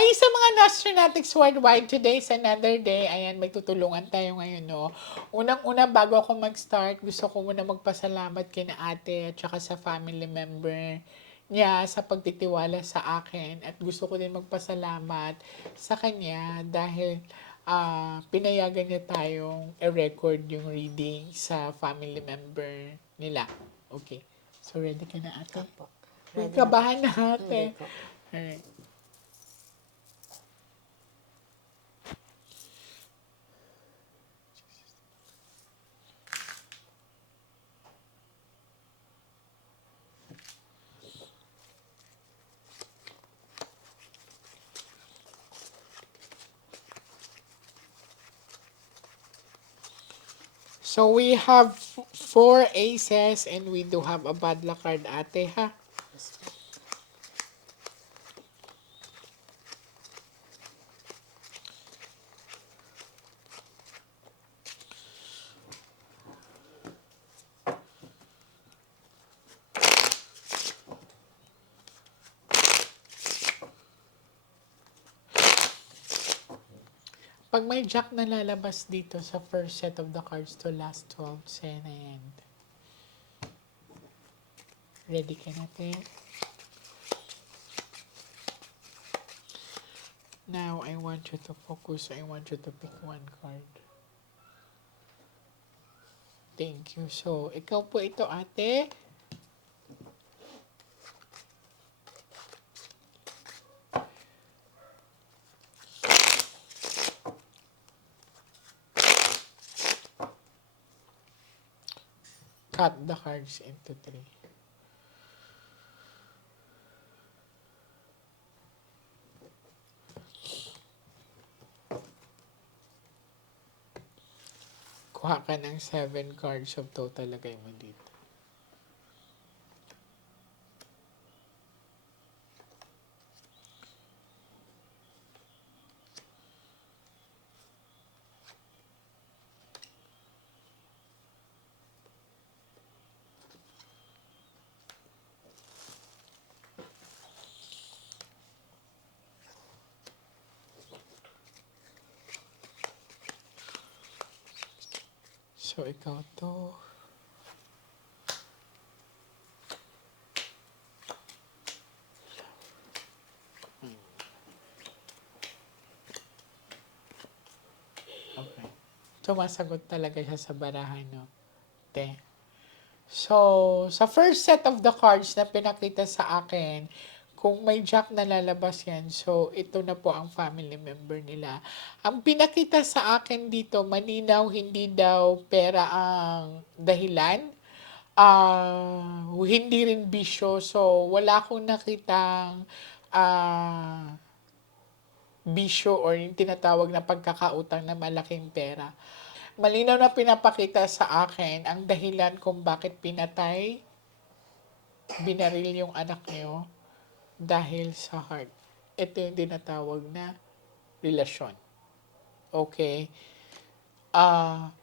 Hi sa mga Nostronatics worldwide. Today is another day. Ayan, magtutulungan tayo ngayon, no? Unang-una, bago ako mag-start, gusto ko muna magpasalamat kina ate at saka sa family member niya sa pagtitiwala sa akin. At gusto ko din magpasalamat sa kanya dahil pinayagan niya tayong i-record yung reading sa family member nila. Okay. So, ready ka na, ate? Apo. May Ready na po. kabahan na, ate. Hindi po. Alright. So we have four aces and we do have a bad luck card, ate, ha? Yes po. Pag may jack na lalabas dito sa first set of the cards to last 12 sen and ready ka natin? Now, I want you to focus. I want you to pick one card. Thank you. So, ikaw po ito, ate. Cut the cards into three. Kuha ka ng 7 cards of total, lagay mo dito. So, ikaw to. Okay. Sumasagot talaga siya sa barahan, no? Te. So, sa first set of the cards na pinakita sa akin, kung may jack na lalabas yan, so ito na po ang family member nila. Ang pinakita sa akin dito, malinaw, hindi daw pera ang dahilan. Hindi rin bisyo. So, wala akong nakitang bisyo or yung tinatawag na pagkakautang na malaking pera. Malinaw na pinapakita sa akin ang dahilan kung bakit binaril yung anak niyo dahil sa heart. Ito yung tinatawag na relasyon. Okay?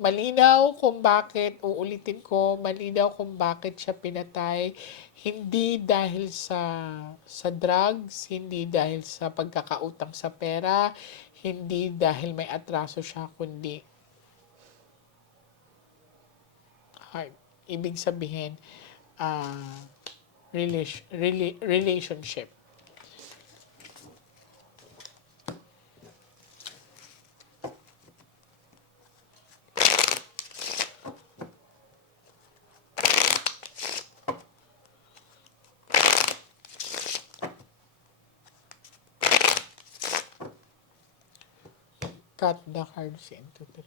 Malinaw kung bakit, uulitin ko, malinaw kung bakit siya pinatay. Hindi dahil sa drugs, hindi dahil sa pagkakautang sa pera, hindi dahil may atraso siya, kundi heart. Ibig sabihin, ah, relationship. Cut the cards into three.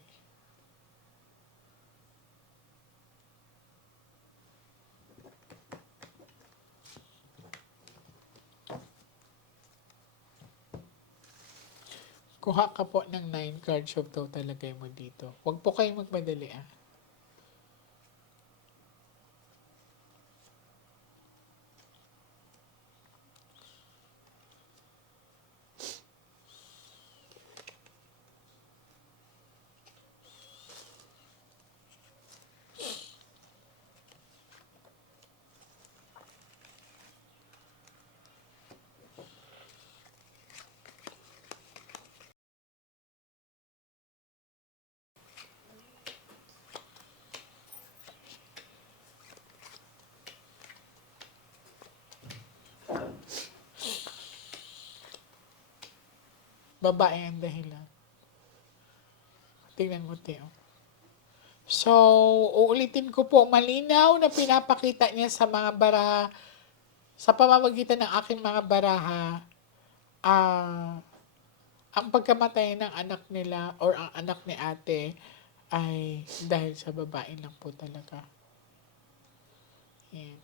Kuha ka po ng 9 cards of total, lagay mo dito. Huwag po kayong magmadali, ah. Babae ang dahilan. Tingnan mo, Teo. So, uulitin ko po, malinaw na pinapakita niya sa mga baraha, sa pamamagitan ng aking mga baraha, ang pagkamatay ng anak nila or ang anak ni ate ay dahil sa babae lang po talaga. Yan.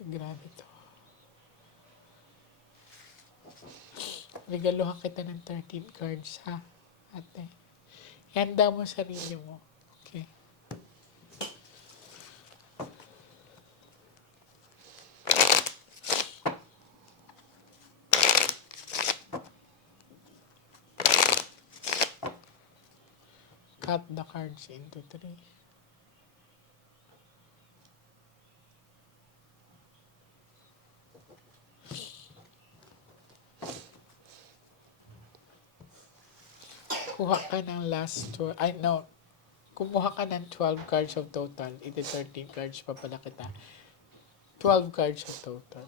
Grabe to. Regaluhan kita ng 13 cards, ha, ate. Handa mo sarili mo. Okay. Cut the cards into 3. Kuha ka ng last 12. Ay, no. Kumuha ka ng 12 cards of total. Ito 13 cards pa pala kita. 12 cards of total.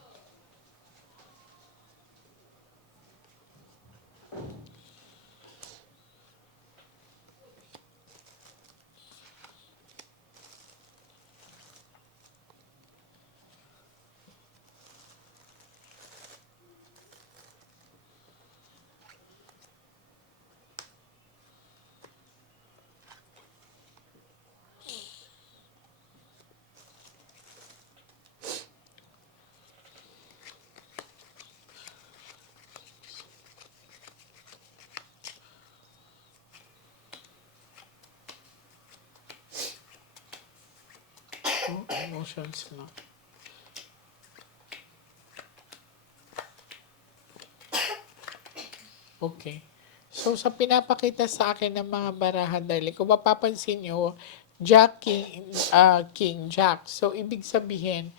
Oh, emotions lang. Okay. So, sa pinapakita sa akin ng mga baraha, dahil kung mapapansin nyo, Jack, King, King, Jack. So, ibig sabihin,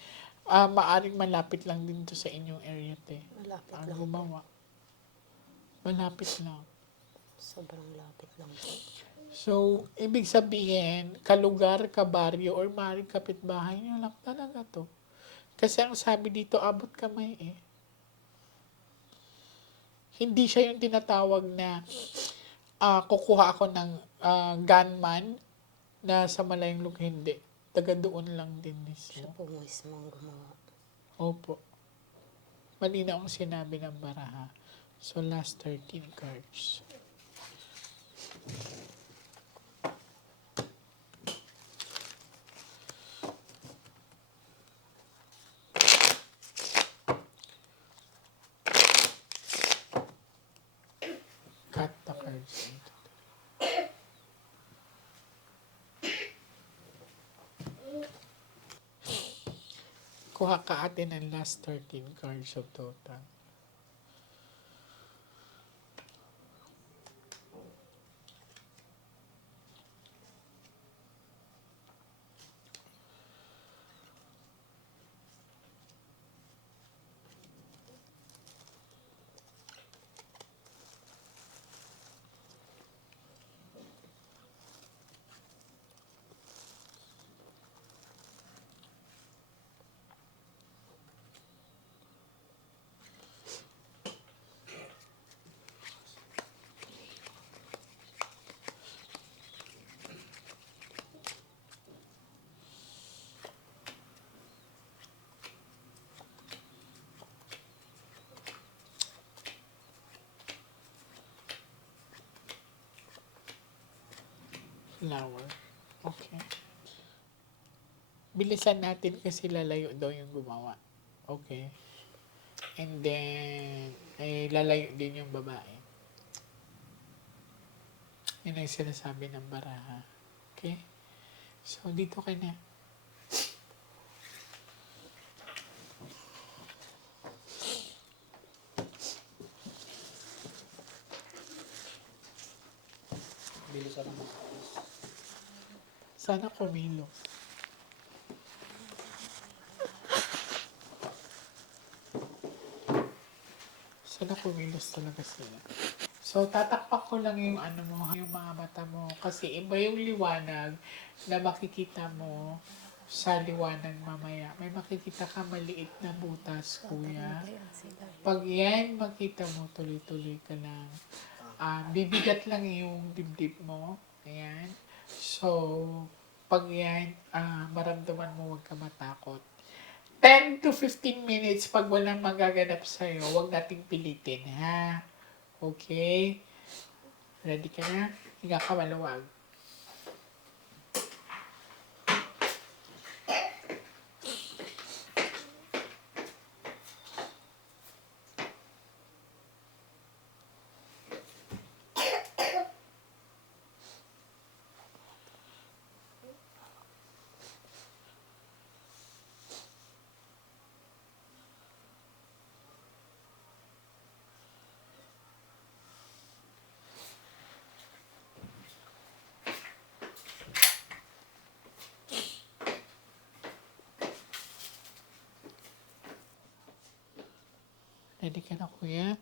maaring malapit lang din to sa inyong area, te. Malapit Ang lang. gumawa. Malapit lang. Sobrang lapit lang po. So, ibig sabihin, kalugar, kabaryo, or maaaring kapitbahay nyo lang talaga to. Kasi ang sabi dito, abot kamay eh. Hindi siya yung tinatawag na kukuha ako ng gunman na sa malayong lugar. Hindi. Taga doon lang din Siya mismo. po mismo ang gumawa. Opo. Malinaw ang sinabi ng baraha. So, last 13 cards. Cut the cards into kuha ka atin ng last 13 cards of total. Flower. Okay. Bilisan natin kasi lalayo daw yung gumawa. Okay. And then, ay lalayo din yung babae. Yun ang sinasabi ng baraha. Okay? So, dito ka na. Bilisan naman. Sana kumilo. Sana kumilos talaga sila. So, tatakpak ko lang yung ano mo, yung mga mata mo. Kasi iba yung liwanag na makikita mo sa liwanag mamaya. May makikita ka maliit na butas, kuya. Pag yan makita mo, tuloy-tuloy ka lang. Bibigat lang yung dibdib mo. Ayan. So, pag yan, maramdaman mo, huwag ka matakot. 10 to 15 minutes pag walang magaganap sa'yo, huwag nating pilitin, ha? Okay? Ready ka na? Higa ka maluwag. Ready ka na, kuya?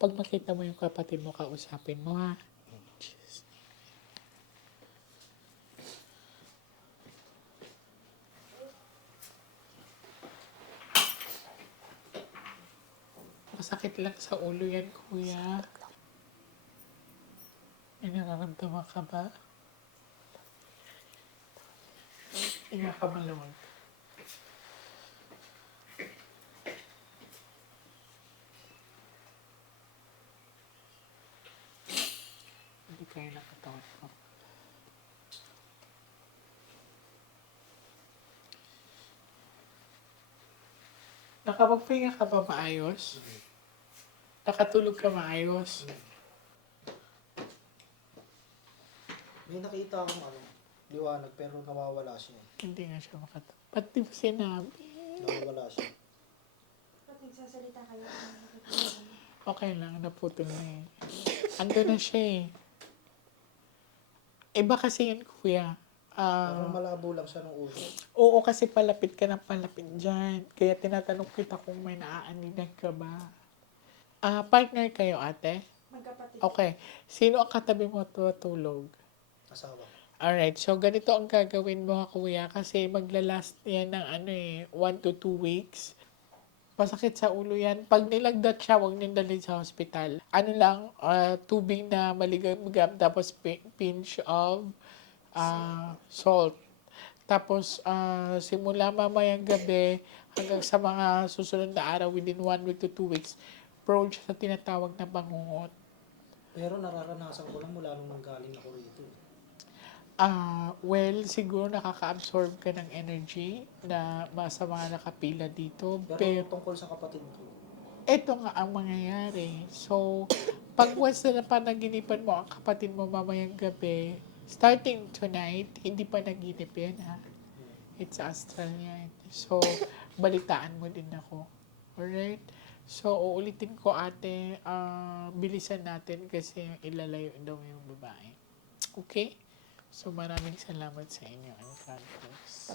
Pag makita mo yung kapatid mo, kausapin mo, ha? Jeez. Masakit lang sa ulo yan, kuya. May nararamdaman ka ba? Higa ka maluwag. Hindi kaya nakatawan ko. Nakapagpahinga ka ba maayos? Nakatulog ka maayos? May nakita akong liwanag pero nawawala siya. Hindi nga siya makatulog. Ba't di mo sinabi? Nawawala siya. Pag nagsasalita kayo, Okay lang, naputol na eh. Ando na siya eh. Iba kasi yun, kuya. Parang malabo lang siya ng ulo. Oo, kasi palapit ka ng palapit dyan. Kaya tinatanong kita kung may naaaninan ka ba. Partner kayo, ate? magkapatid. Okay. Sino ang katabi mo tutulog? Asawa. Alright, so ganito ang gagawin mo, kuya, kasi maglalast yan ng 1 to 2 weeks. Masakit sa ulo yan. Pag nilagdat siya, huwag niyong dalhin sa hospital. Ano lang, tubig na maligam-gam, tapos pinch of salt. Tapos, simula mamayang gabi hanggang sa mga susunod na araw, within 1 week to 2 weeks, prone siya sa tinatawag na bangungot. Pero nararanasan ko lang mula nung nanggaling ako rito. Well, siguro nakaka-absorb ka ng energy na sa mga nakapila dito. Pero tungkol sa kapatid ko, Ito nga ang mangyayari. So, pag once na napanaginipan mo ang kapatid mo mamayang gabi, starting tonight, hindi pa naginip yan, ha? It's astral yan. So, balitaan mo din ako. Alright? So, uulitin ko, ate, bilisan natin kasi ilalayo daw yung babae. Okay? So, maraming salamat sa inyo. And God bless.